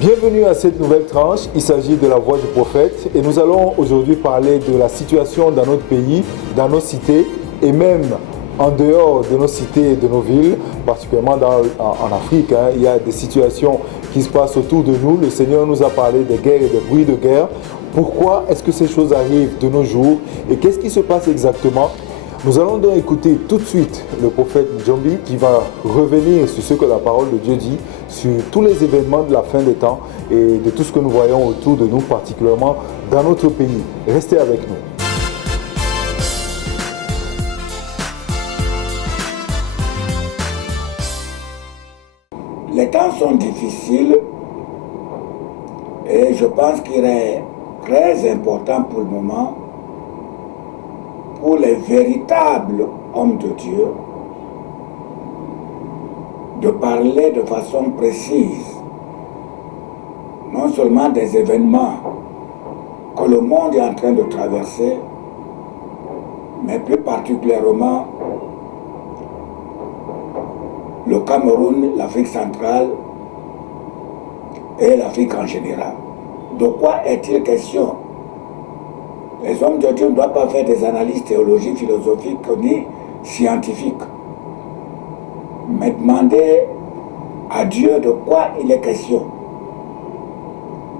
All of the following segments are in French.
Bienvenue à cette nouvelle tranche, il s'agit de la voix du prophète et nous allons aujourd'hui parler de la situation dans notre pays, dans nos cités et même en dehors de nos cités et de nos villes, particulièrement en Afrique. Il y a des situations qui se passent autour de nous. Le Seigneur nous a parlé des guerres et des bruits de guerre. Pourquoi est-ce que ces choses arrivent de nos jours et qu'est-ce qui se passe exactement? Nous allons donc écouter tout de suite le prophète Njombi qui va revenir sur ce que la parole de Dieu dit, sur tous les événements de la fin des temps et de tout ce que nous voyons autour de nous, particulièrement dans notre pays. Restez avec nous. Les temps sont difficiles et je pense qu'il est très important pour le moment pour les véritables hommes de Dieu de parler de façon précise, non seulement des événements que le monde est en train de traverser, mais plus particulièrement le Cameroun, l'Afrique centrale et l'Afrique en général. De quoi est-il question? Les hommes de Dieu ne doivent pas faire des analyses théologiques, philosophiques ni scientifiques, mais demander à Dieu de quoi il est question.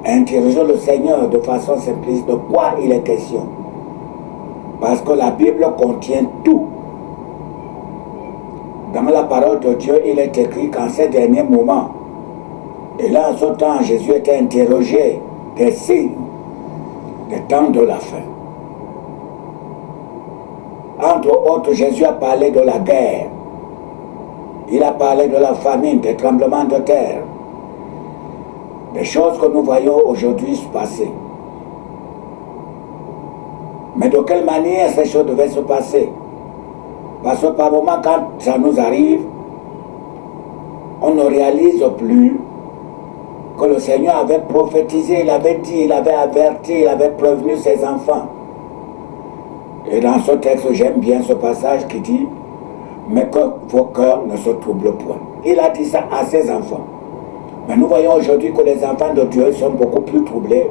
Interroger le Seigneur de façon simpliste de quoi il est question. Parce que la Bible contient tout. Dans la parole de Dieu, il est écrit qu'en ces derniers moments, et là en ce temps, Jésus était interrogé des signes des temps de la fin. Entre autres, Jésus a parlé de la guerre. Il a parlé de la famine, des tremblements de terre. Des choses que nous voyons aujourd'hui se passer. Mais de quelle manière ces choses devaient se passer? Parce que par moment, quand ça nous arrive, on ne réalise plus que le Seigneur avait prophétisé, il avait dit, il avait averti, il avait prévenu ses enfants. Et dans ce texte, j'aime bien ce passage qui dit « Mais que vos cœurs ne se troublent point ». Il a dit ça à ses enfants. Mais nous voyons aujourd'hui que les enfants de Dieu sont beaucoup plus troublés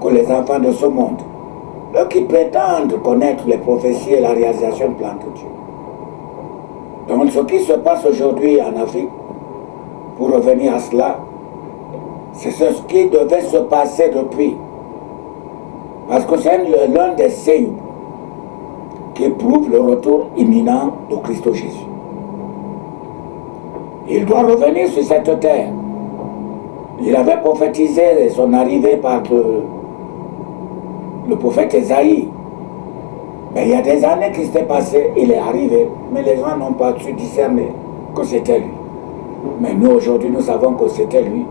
que les enfants de ce monde. Eux qui prétendent connaître les prophéties et la réalisation du plan de Dieu. Donc ce qui se passe aujourd'hui en Afrique, pour revenir à cela, c'est ce qui devait se passer depuis. Parce que c'est l'un des signes qui prouve le retour imminent de Christ Jésus. Il doit revenir sur cette terre. Il avait prophétisé son arrivée par le prophète Esaïe. Mais il y a des années qui s'étaient passées, il est arrivé, mais les gens n'ont pas su discerner que c'était lui. Mais nous, aujourd'hui, nous savons que c'était lui.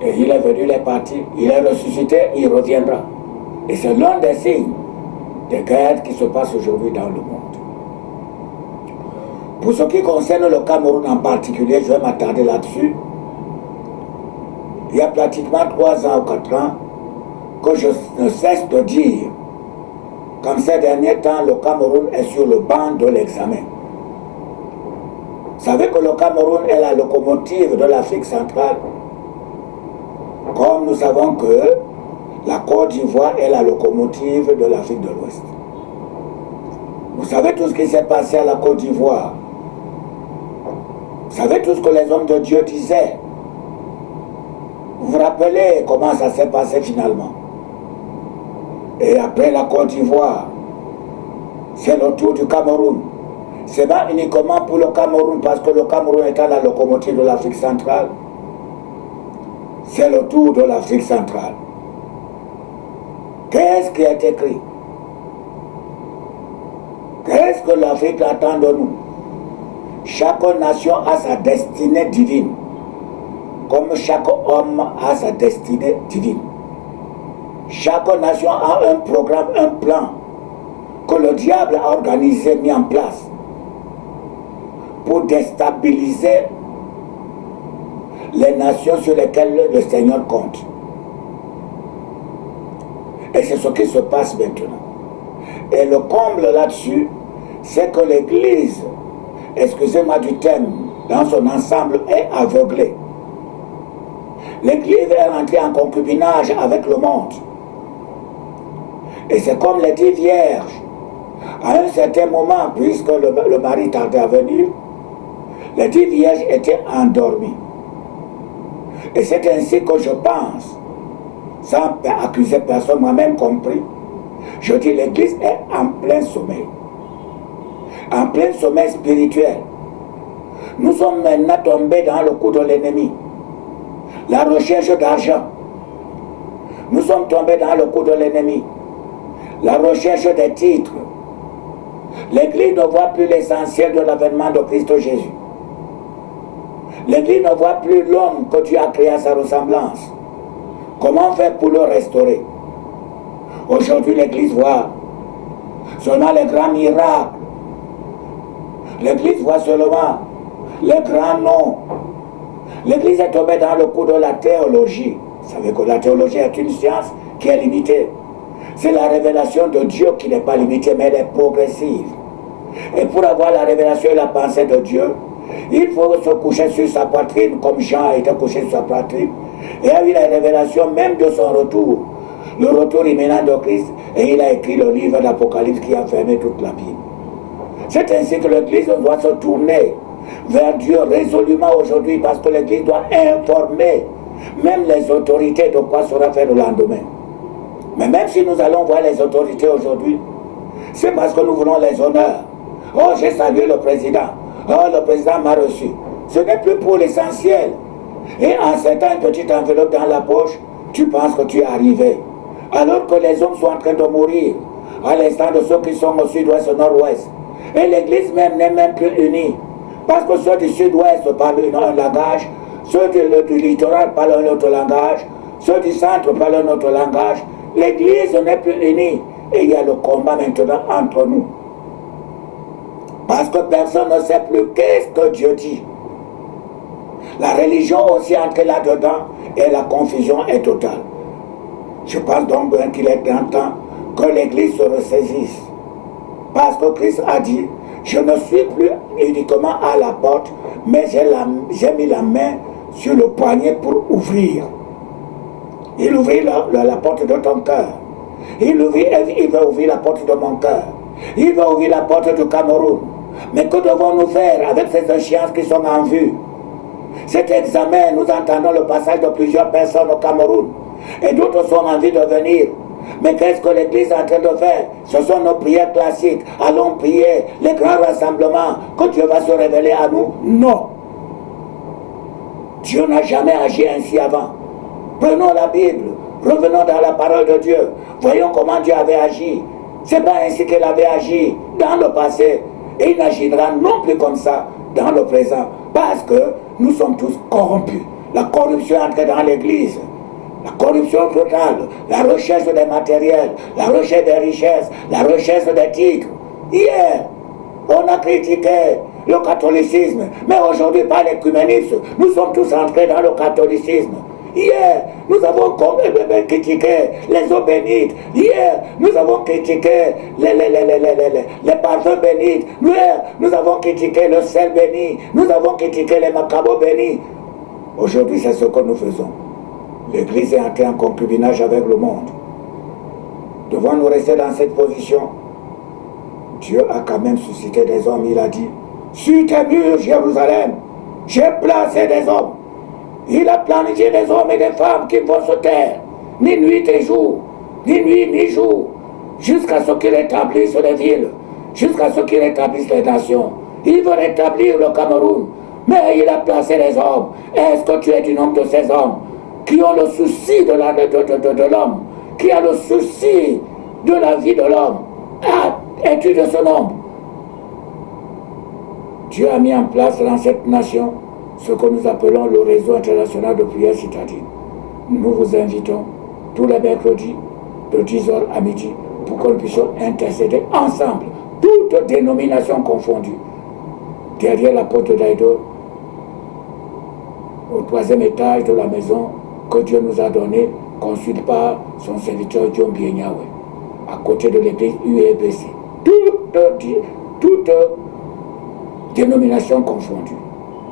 Et il est venu, il est parti, il est ressuscité, il reviendra. Et c'est l'un des signes des guerres qui se passent aujourd'hui dans le monde. Pour ce qui concerne le Cameroun en particulier, je vais m'attarder là-dessus. Il y a pratiquement 3 ans ou 4 ans que je ne cesse de dire qu'en ces derniers temps, le Cameroun est sur le banc de l'examen. Vous savez que le Cameroun est la locomotive de l'Afrique centrale, comme nous savons que la Côte d'Ivoire est la locomotive de l'Afrique de l'Ouest. Vous savez tout ce qui s'est passé à la Côte d'Ivoire. Vous savez tout ce que les hommes de Dieu disaient. Vous vous rappelez comment ça s'est passé finalement. Et après la Côte d'Ivoire, c'est le tour du Cameroun. Ce n'est pas uniquement pour le Cameroun, parce que le Cameroun étant la locomotive de l'Afrique centrale. C'est le tour de l'Afrique centrale. Qu'est-ce qui est écrit? Qu'est-ce que l'Afrique attend de nous? Chaque nation a sa destinée divine, comme chaque homme a sa destinée divine. Chaque nation a un programme, un plan que le diable a organisé, mis en place pour déstabiliser les nations sur lesquelles le Seigneur compte. Et c'est ce qui se passe maintenant. Et le comble là-dessus, c'est que l'Église, excusez-moi du terme, dans son ensemble, est aveuglée. L'Église est rentrée en concubinage avec le monde. Et c'est comme les 10 vierges. À un certain moment, puisque le mari tardait à venir, les 10 vierges étaient endormies. Et c'est ainsi que je pense, sans accuser personne, moi-même compris, je dis l'Église est en plein sommeil. En plein sommeil spirituel. Nous sommes maintenant tombés dans le coup de l'ennemi. La recherche d'argent. Nous sommes tombés dans le coup de l'ennemi. La recherche des titres. L'Église ne voit plus l'essentiel de l'avènement de Christ Jésus. L'Église ne voit plus l'homme que Dieu a créé à sa ressemblance. Comment faire pour le restaurer? Aujourd'hui, l'Église voit seulement les grands miracles. L'Église voit seulement les grands noms. L'Église est tombée dans le coup de la théologie. Vous savez que la théologie est une science qui est limitée. C'est la révélation de Dieu qui n'est pas limitée, mais elle est progressive. Et pour avoir la révélation et la pensée de Dieu, il faut se coucher sur sa poitrine, comme Jean a été couché sur sa poitrine, et a eu la révélation même de son retour, le retour imminent de Christ, et il a écrit le livre d'Apocalypse qui a fermé toute la Bible. C'est ainsi que l'Église doit se tourner vers Dieu résolument aujourd'hui, parce que l'Église doit informer même les autorités de quoi sera fait le lendemain. Mais même si nous allons voir les autorités aujourd'hui, c'est parce que nous voulons les honneurs. Oh, j'ai salué le président. Oh, le président m'a reçu. Ce n'est plus pour l'essentiel. Et en sentant une petite enveloppe dans la poche, tu penses que tu es arrivé. Alors que les hommes sont en train de mourir, à l'instant de ceux qui sont au sud-ouest, au nord-ouest. Et l'Église même n'est même plus unie. Parce que ceux du sud-ouest parlent un langage, ceux du littoral parlent un autre langage, ceux du centre parlent un autre langage. L'Église n'est plus unie. Et il y a le combat maintenant entre nous. Parce que personne ne sait plus qu'est-ce que Dieu dit. La religion aussi entre là-dedans et la confusion est totale. Je pense donc bien qu'il est grand temps que l'Église se ressaisisse. Parce que Christ a dit, je ne suis plus uniquement à la porte, mais j'ai mis la main sur le poignet pour ouvrir. Il ouvrit la porte de ton cœur. Il va ouvrir la porte de mon cœur. Il va ouvrir la porte du Cameroun. Mais que devons-nous faire avec ces échéances qui sont en vue? Cet examen, nous entendons le passage de plusieurs personnes au Cameroun. Et d'autres sont en envie de venir. Mais qu'est-ce que l'Église est en train de faire? Ce sont nos prières classiques. Allons prier, les grands rassemblements, que Dieu va se révéler à nous? Non. Dieu n'a jamais agi ainsi avant. Prenons la Bible, revenons dans la parole de Dieu. Voyons comment Dieu avait agi. C'est pas ainsi qu'il avait agi dans le passé. Et il n'agira non plus comme ça dans le présent. Parce que nous sommes tous corrompus. La corruption entre dans l'Église. La corruption totale, la recherche des matériels, la recherche des richesses, la recherche des titres. Hier, on a critiqué le catholicisme, mais aujourd'hui par l'écuménisme, nous sommes tous entrés dans le catholicisme. Hier, nous avons critiqué les eaux bénites. Hier, nous avons critiqué les parfums bénis. Hier, nous avons critiqué le sel béni. Nous avons critiqué les macabots bénis. Aujourd'hui, c'est ce que nous faisons. L'Église est entrée en concubinage avec le monde. Devons-nous rester dans cette position? Dieu a quand même suscité des hommes. Il a dit, sur tes murs, Jérusalem, j'ai placé des hommes. Il a planifié des hommes et des femmes qui vont se taire, ni nuit et jour, ni nuit ni jour, jusqu'à ce qu'il rétablisse les villes, jusqu'à ce qu'il rétablisse les nations. Il veut rétablir le Cameroun, mais il a placé les hommes. Est-ce que tu es du nombre de ces hommes qui ont le souci de l'homme, qui a le souci de la vie de l'homme? Es-tu de ce nombre? Dieu a mis en place dans cette nation ce que nous appelons le réseau international de prière citadine. Nous vous invitons tous les mercredis de 10h à midi pour que nous puissions intercéder ensemble, toutes dénominations confondues, derrière la porte d'Aïdo, au 3e étage de la maison que Dieu nous a donnée, construite par son serviteur John Bienyawe, à côté de l'église UEBC. Toutes dénominations confondues.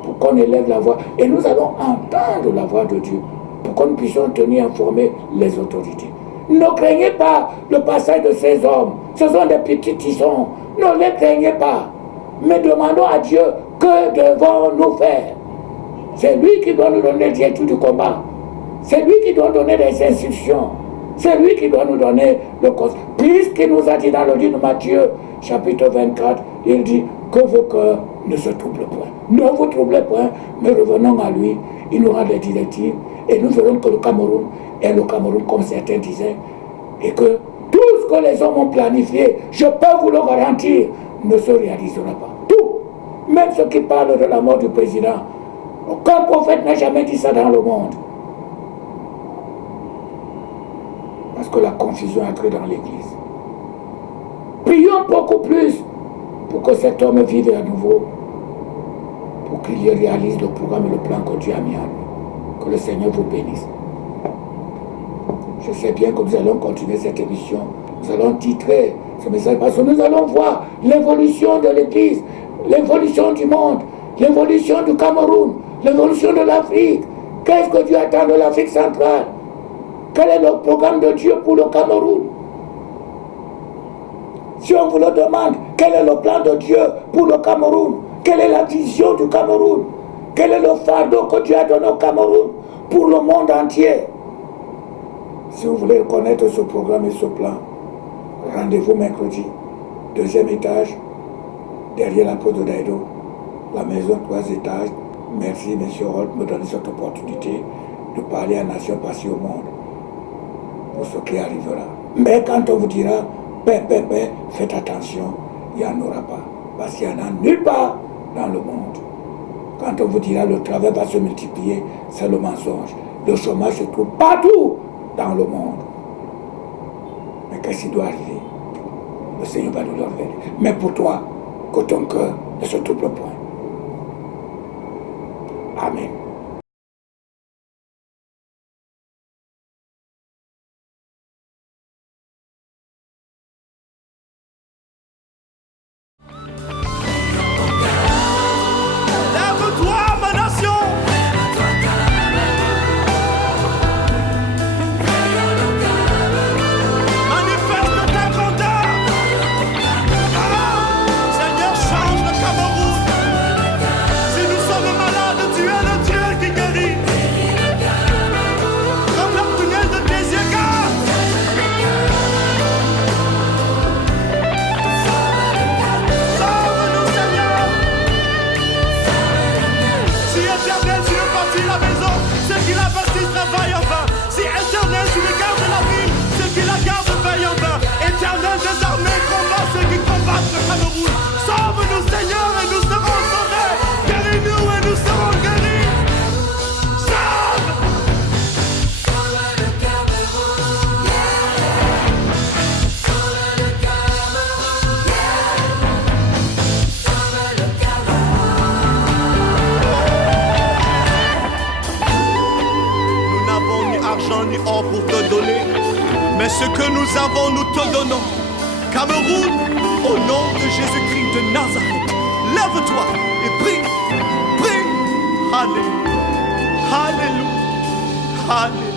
pour qu'on élève la voix. Et nous allons entendre la voix de Dieu pour que nous puissions tenir informés les autorités. Ne craignez pas le passage de ces hommes. Ce sont des petits tissons. Ne les craignez pas. Mais demandons à Dieu, que devons-nous faire? C'est lui qui doit nous donner les directions du combat. C'est lui qui doit donner les instructions. C'est lui qui doit nous donner le conseil. Puisqu'il nous a dit dans le livre de Matthieu, chapitre 24, il dit que vos cœurs ne se troublent point. Ne vous troublez point, mais revenons à lui. Il nous rend des directives et nous verrons que le Cameroun est le Cameroun, comme certains disaient, et que tout ce que les hommes ont planifié, je peux vous le garantir, ne se réalisera pas. Tout. Même ceux qui parlent de la mort du président. Aucun prophète n'a jamais dit ça dans le monde. Parce que la confusion est entrée dans l'Église. Prions beaucoup plus pour que cet homme vive à nouveau, pour qu'il réalise le programme et le plan que Dieu a mis en lui. Que le Seigneur vous bénisse. Je sais bien que nous allons continuer cette émission. Nous allons titrer ce message parce que nous allons voir l'évolution de l'Église, l'évolution du monde, l'évolution du Cameroun, l'évolution de l'Afrique. Qu'est-ce que Dieu attend de l'Afrique centrale? Quel est le programme de Dieu pour le Cameroun? Si on vous le demande, quel est le plan de Dieu pour le Cameroun? Quelle est la vision du Cameroun? Quel est le fardeau que Dieu a donné au Cameroun pour le monde entier? Si vous voulez connaître ce programme et ce plan, rendez-vous mercredi, 2e étage, derrière la porte de Daïdo, la maison 3 étages. Merci, M. Holt, de me donner cette opportunité de parler à Nation passée au monde pour ce qui arrivera. Mais quand on vous dira, paix, faites attention, il n'y en aura pas. Parce qu'il n'y en a nulle part dans le monde. Quand on vous dira, le travail va se multiplier, c'est le mensonge. Le chômage se trouve partout dans le monde. Mais qu'est-ce qui doit arriver? Le Seigneur va nous le révéler. Mais pour toi, que ton cœur ne se trouble point. Amen. Sauve-nous, Seigneur, et nous serons sauvés. Guéris-nous et nous serons guéris. Sauve! Sauve le Cameroun. Sauve le Cameroun. Sauve le Cameroun. Nous n'avons ni argent ni or pour te donner, mais ce que nous avons, nous te donnons. Cameroun, au nom de Jésus-Christ de Nazareth, lève-toi et prie, prie. Alléluia, Alléluia, Alléluia.